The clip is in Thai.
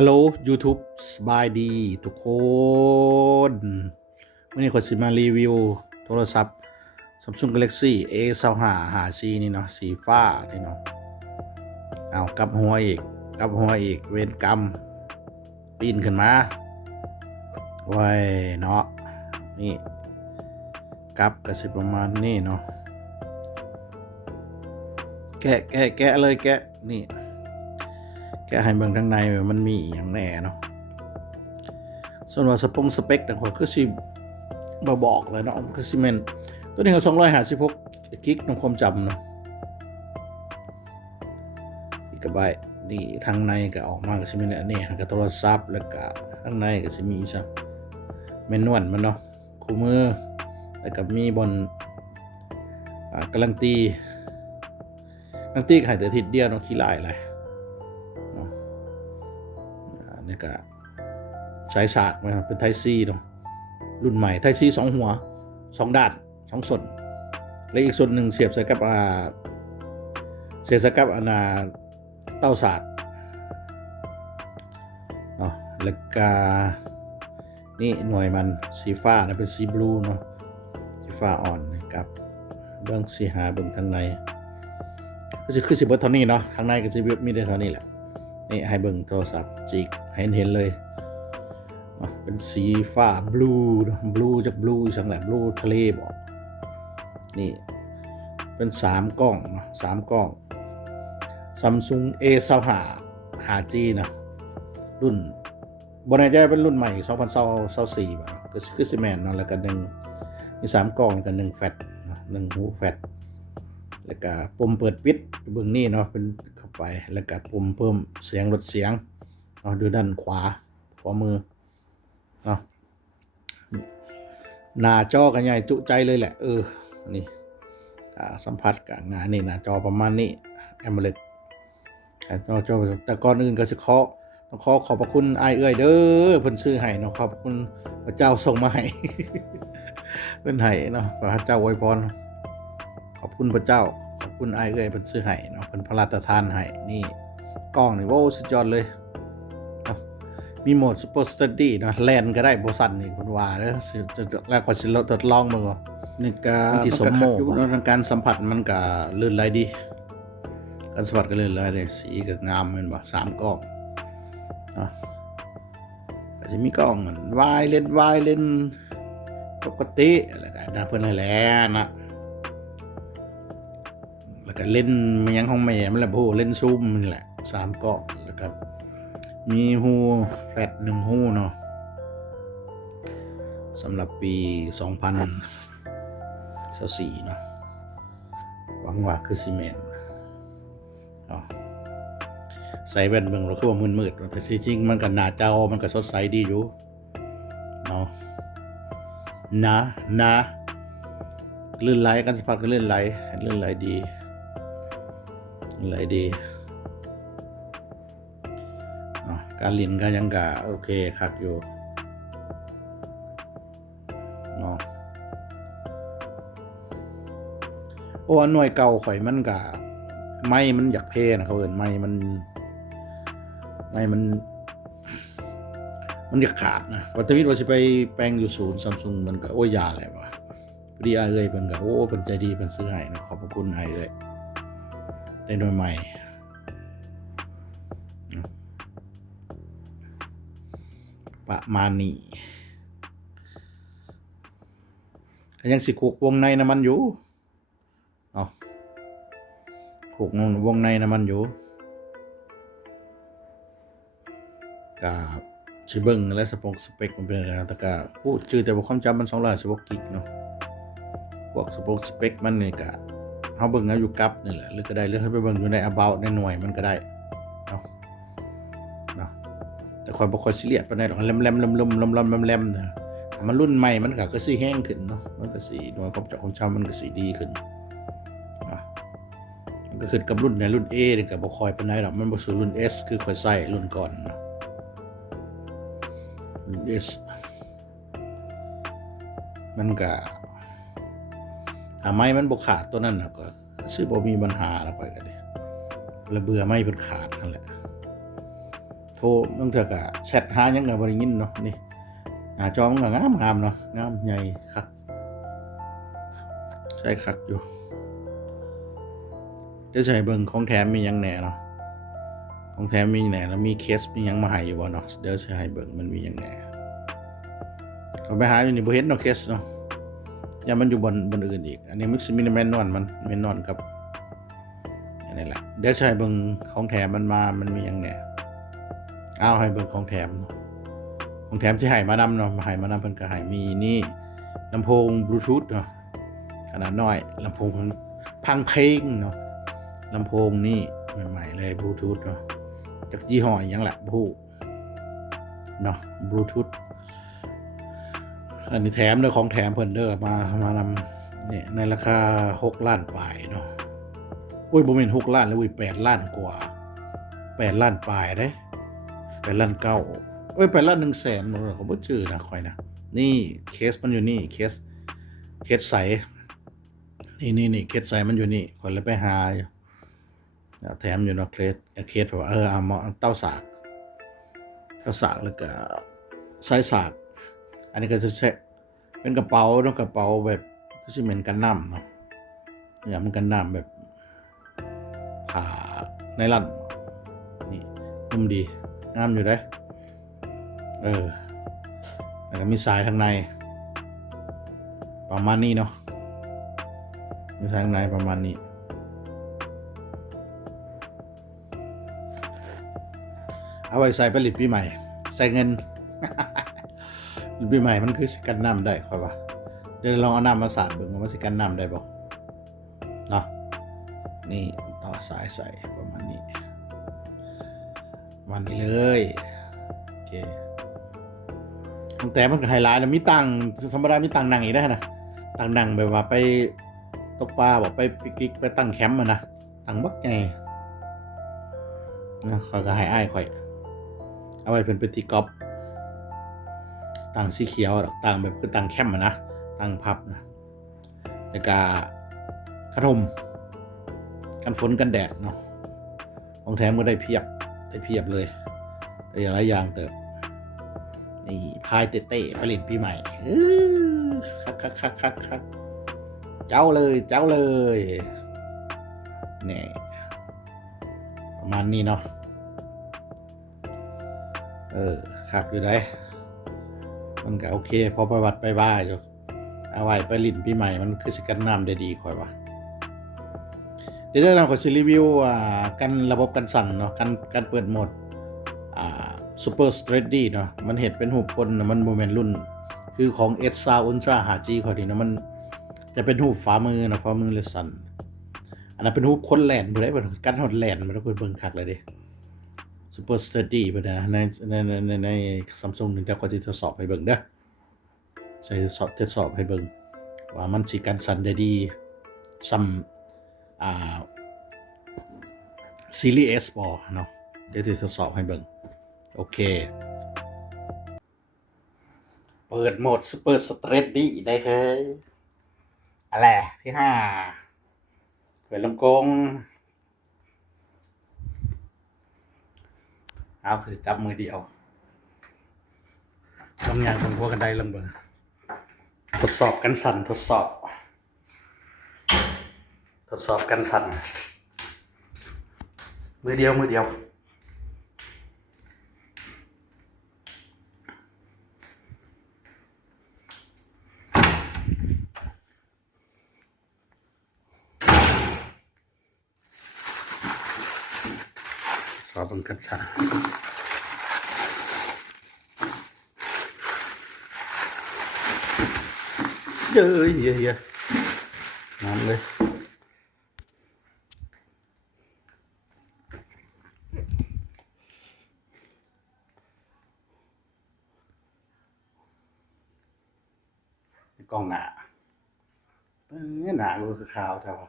ฮัลโหล YouTube สบายดี ทุกคนวันนี้ขอสิมารีวิว โทรศัพท์ Samsung Galaxy A 2 5 5 C นี่เนาะสีฟ้านี่เนาะเอากลับหัวอีกกลับหัวอีก เวนกรรม ปีนขึ้นมาไว้ยเนาะนี่กลับก็สิประมาณนี้เนาะแกะแกะแกะเลยแกะนี่ แกให้เบิ่งข้างในมันมีอย่างแน่เนาะส่วนว่าสปงสเปคต่างๆคือสิบ่บอกเลยเนาะคือสิเมนตัวนี้ก็256กิกในความจำเนาะอีกิกะบต์นี่ทางในก็ออกมาก็สิมีอันนี้ก็โทรศัพท์แล้วก็ข้างในก็สิมีซะเมนวนมันเนาะคู่มือแล้วก็มีบนอ่าการันตีการันตีก็ให้แต่ทิศเดียวเนาะขี้ลายอะไนี่ก็สายสากนะครับเป็นไทซีเนาะรุ่นใหม่ไทซีสองหัวสองด้านสองส่วนและอีกส่วนหนึ่งเสียบใส่กับอ่าเสียบใส่กับอนาเต้าสาดเนาะแล้วก็นี่หน่วยมันสีฟ้านะเป็นสีบลูเนาะสีฟ้าอ่อนนะครับเบื้องสีหาเบื้องทางในก็จะคือสิเบิร์เท่านี้เนาะข้างในก็จะมีได้เท่านี้แหละ นี่ให้เบิ่งโทรศัพท์จิกให้เห็นเลยเป็นสีฟ้าบลูบลูจากบลูสังแหละบลูทะเลบอกนี่เป็นสามกล้องนะสามกล้องซัมซุง A สหาหาจีนะรุ่นบนไหนจะเป็นรุ่นใหม่2024แบบก็คือซีแมนนะแล้วก็หนึ่งมีสามกล้องกับหนึ่งแฟลชหนึ่งหูแฟลชแล้วก็ปุ่มเปิดปิดเบื้องนี้เนาะเป็น ไป แล้วก็ปุ่มเพิ่มเสียงลดเสียงเนาดูด้านขวาขวามือเนาะหน้าจอกันใหญ่จุใจเลยแหละ เออ นี่สัมผัสกับงานนี่หน้าจอประมาณนี้แอมเบลจอจอแต่ก่อนอื่นก็จะขอต้องขอขอบพระคุณไอเอ้ยเด้อเพิ่นซื้อให้เนาะขอบคุณพระเจ้าส่งมาให้เพิ่นให้เนาะพระเจ้าอวยพรขอบคุณพระเจ้า คุณไอายเอ้ยเป็นซื้อให้เนาะเป็นพระราชทานให้นี่กล้องนี่โว้สุดยอดเลยเนาะมีโหมด Super Steady เนาะแลนก็ได้โบสันนี่คุณว่าแล้วสิจะจะแล้วก็สิลดทดลองมึงก่อนนี่ก็ที่สมโมกเนาะทางการสัมผัสมันก็ลื่นไหลดี การสัมผัสก็ลื่นไหลดีสีก็งามเหมือนว่าสามกล้องเนาะก็จะมีกล้องมันวายเลนวายเลนปกติอะไรกันนะเพื่อนให้แหล้วนะแล้ว ก็เล่นมันยังของแม่มันแหละโหเล่นซูมนี่แหละสามเกาะแล้วก็มีฮูแฟดหนึ่งฮูเนาะสำหรับปี2024เนาะหวังว่าคือซีเมนต์เนาะใส่แว่นเบิ่งเราคือว่ามืดแต่จริงมันก็หน้าจอมันก็สดใสดีอยู่เนาะนะนะลื่นไหลกันสัมผัสก็ลื่นไหลลื่นไหลดี อะไรดีการเรียนก็ยังกะโอเคคักอยู่เนาะโอ้หน่วยเก่าข่อยมันกะไม่มันอยากเพนะเขาเอินไม่มันไม่มัน มันอยากขาดนะวัตวิทย์ว่าสิไปแปลงอยู่ศูนย์ซัมซุงมันก็โอ้ยยาอะไรวะพอดีไอเลยเป็นก็โอ้เป็นใจดีเป็นซื้อให้นะขอบพระคุณไอเลย ได้หน่วยใหม่ประมาณนี้ยังสิขุกวงในน้ำมันอยู่เนาะขุกวงในน้ำมันอยู่กับชิเบิงและสปงสเปคมันเป็นอะไรนะต่ก็พูดชื่อแต่ความจำมันสองร้อยสิบกกิกเนาะพวกสปงสเปคมันนี่ก็ เขาเบิ่งเอาอยู่กับนี่แหละหรือก็ได้หรือให้ไปเบิ่งอยู่ใน about ในหน่วยมันก็ได้เนาะเนาะแต่คอยบ่ค่อยซีเรียสปานใดดอกแลมๆลมๆลมๆแลมๆมันรุ่นใหม่มันก็ก็สิแห้งขึ้นเนาะมันก็สิหน่วยความจำความจำมันก็สิดีขึ้นมันก็ขึ้นกับรุ่นในรุ่น A นี่ก็บ่ค่อยปานใดดอกมันบ่สู่รุ่น S คือค่อยใช้รุ่นก่อนเนาะรุ่น S มันก็ ถ้าไม้มันบกขาดตัวนั้นนะก็ซื้อบ่มีปัญหาแล้วไปกันเลยระเบื่อไม้เป็นขาดนั่นแหละ โทรบางเทื่อก็แชทหายังก็บ่ได้ยินเนาะนี่หน้าจอมันก็งามงามเนาะงามใหญ่คักใช่คักอยู่เดี๋ยวจะให้เบิ่งของแถมมียังแหน่เนาะของแถมมีแหน่แล้วมีเคสมียังมาให้อยู่บ่เนาะเดี๋ยวให้เบิ่งมันมียังแหน่ก็ไปหาอยู่นี่บ่เห็นเนาะเคสเนาะ อย่ามันอยู่บนบนอื่นอีก อันนี้มันสิมีแมนนวลมันแมนนวลกับอันนี้แหละเดี๋ยวให้เบิงของแถมมันมามันมีหยังแหน่เอาให้เบิงของแถมของแถมที่ให้มานำเนาะมาให้มานำเพิ่นก็ให้มีนี่ลำโพงบลูทูธเนาะขนาดน้อยลำโพงพังเพลงเนาะลำโพงนี่ใหม่ๆเลยบลูทูธเนาะจากยี่ห้อหยังแหละผู้เนาะบลูทูธ อันนี้แถมเด้อของแถมเพิ่นเด้อมามานำเนี่ยในราคาหกล้านปลายเนาะอุ้ยบ่แม่นหกล้านแล้วอุ้ยแปดล้านกว่าแปดล้านปลายเด้แปดล้านเก้าเอ้ยแปดล้านหนึ่งแสนผมบ่ชื่อนะคอยนะนี่เคสมันอยู่นี่เคสเคสใสนี่นี่นี่เคสใสมันอยู่นี่คนเลยไปหายแถมอยู่เนาะเคสเคสแบบเออเอามาเอาเต้าสากเต้าสากแล้วก็ไส้สาก นนี้ก็จะใช้เป็นกระเป๋าเนาะกระเป๋าแบบก็จะเหมือนกันน้ำเนาะอย่างมันกันน้ำแบบผ่าในรันนี่นุ่มดีงามอยู่ได้เออแล้วก็มีสายทางใน ประมาณนี้เนาะมีสายทางในประมาณนี้เอาไว้ใส่ผลิตปีใหม่ ใส่เงิน ปีใหม่มันคือสกันน้ำได้ค่อยว่าเดี๋ยวลองเอาน้ำมาสาดเบิ่งว่ามันสกันน้ำได้บ่เนาะนี่ต่อสายใส่ประมาณนี้ประมันนี้เลยโอเคตั้งแต่มันก็ไฮไลท์นะมีตังค์ธรรมดามีตังนั่งอีกได้นะตังนั่งแบบว่าไปตกปลาบอกไปปิกนิกไปตั้งแคมป์มานะตังบักไงนะเขาก็ให้อ้ายข่อย เอาไว้เป็นปฏิกอบ ต่างสีเขียวดอกต่างแบบคือต่างแคมป์อะนะต่างพับนะแล้วก็ขนมกันฝนกันแดดเนาะของแถมก็ได้เพียบได้เพียบเลยได้หลายอย่างเติบนี่พายเต้เต้ผลิตปีใหม่อื้อคักคักคักคักคักเจ้าเลยเจ้าเลยนี่ประมาณนี้เนาะเออขับอยู่ได้ มันก็โอเค พอไปวัดไปบ้าอยู่เอาไว้ไปลินปีใหม่มันคือสกันน้ำได้ดีคอยวะเดี๋ยวเราขอสิรีวิวอ่ากันระบบกันสั่นเนาะกันกันเปิดโหมดอ่าซูเปอร์สเตรดดี้เนาะมันเห็นเป็นหูคนนะมันโมเมนต์รุ่น คือของเอสซาอุลตราหาจีคอยดีนะมันจะเป็นหูฝ่ามือนะฝ่ามือเลยสั่นอันนั้นเป็นหูคนแหลนไปได้บ่กันหดแหลนมาทุกคนเบิ่งคักเลยเดิ ซูเปอร์สเตดี้ไปนะในในในในซัมซุงหนึ่งเดี๋ยวก็จะทดสอบให้เบิ่งเด้อใส่ทดสอบทดสอบให้เบิ่งว่ามันสิกันสั่นได้ดีซัมอ่าซีรีส์เอสบอเนาะเดี๋ยวจะทดสอบให้เบิ่งโอเค เปิดโหมดซูเปอร์สเตรดดี้ได้เฮ้ยอะไรที่ห้าเปิดลำโพง เอาคือจับมือเดียวลองยางตรงพวกกันได้ลำเบอร์ทดสอบกันสั่นทดสอบ ทดสอบกันสั่นมือเดียวมือเดียว อบเป็นกันสั่นเยอะเยอะเยอะน้ำเลยกล้องหนาเออหนาก็คือขาวแต่ว่า